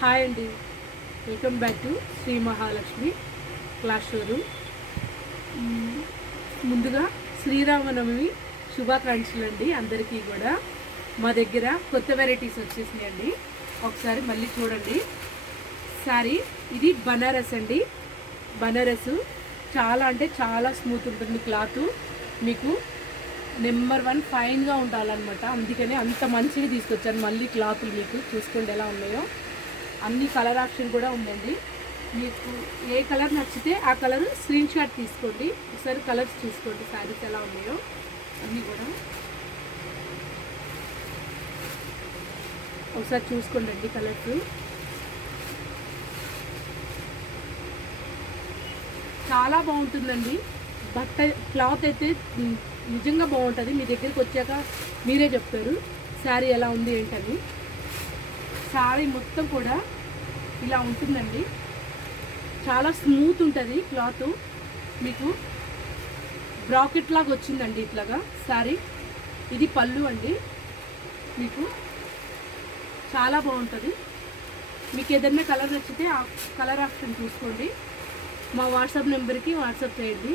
Hi అండి, welcome back to Shri Mahalakshmi class showroom. ముందుగా శ్రీరామనవమి శుభాకాంక్షలు అండి అందరికీ కూడా. మా దగ్గర కొత్త వెరైటీస్ వచ్చేసినాయండి, ఒకసారి మళ్ళీ చూడండి. శారీ ఇది బనారస్ అండి. బనారస్ చాలా అంటే చాలా స్మూత్ ఉంటుంది క్లాత్, మీకు నెంబర్ 1 ఫైన్గా ఉండాలన్నమాట. అందుకని అంత మంచిగా తీసుకొచ్చాను. మళ్ళీ క్లాతులు మీకు చూసుకోండి ఎలా ఉన్నాయో. అన్ని కలర్ ఆప్షన్ కూడా ఉందండి. మీకు ఏ కలర్ నచ్చితే ఆ కలర్ స్క్రీన్ షాట్ తీసుకోండి. ఒకసారి కలర్స్ చూసుకోండి, శారీస్ ఎలా ఉన్నాయో అన్నీ కూడా ఒకసారి చూసుకోండి అండి. కలర్స్ చాలా బాగుంటుందండి. బట్ట క్లాత్ అయితే నిజంగా బాగుంటుంది. మీ దగ్గరికి వచ్చాక మీరే చెప్తారు శారీ ఎలా ఉంది ఏంటని. శారీ మొత్తం కూడా ఇలా ఉంటుందండి, చాలా స్మూత్ ఉంటుంది క్లాత్. మీకు బ్రాకెట్ లాగా వచ్చిందండి ఇట్లాగా శారీ. ఇది పళ్ళు అండి. మీకు చాలా బాగుంటుంది. మీకు ఏదైనా కలర్ నచ్చితే ఆ కలర్ ఆప్షన్ చూసుకోండి. మా వాట్సాప్ నెంబర్కి వాట్సాప్ చేయండి.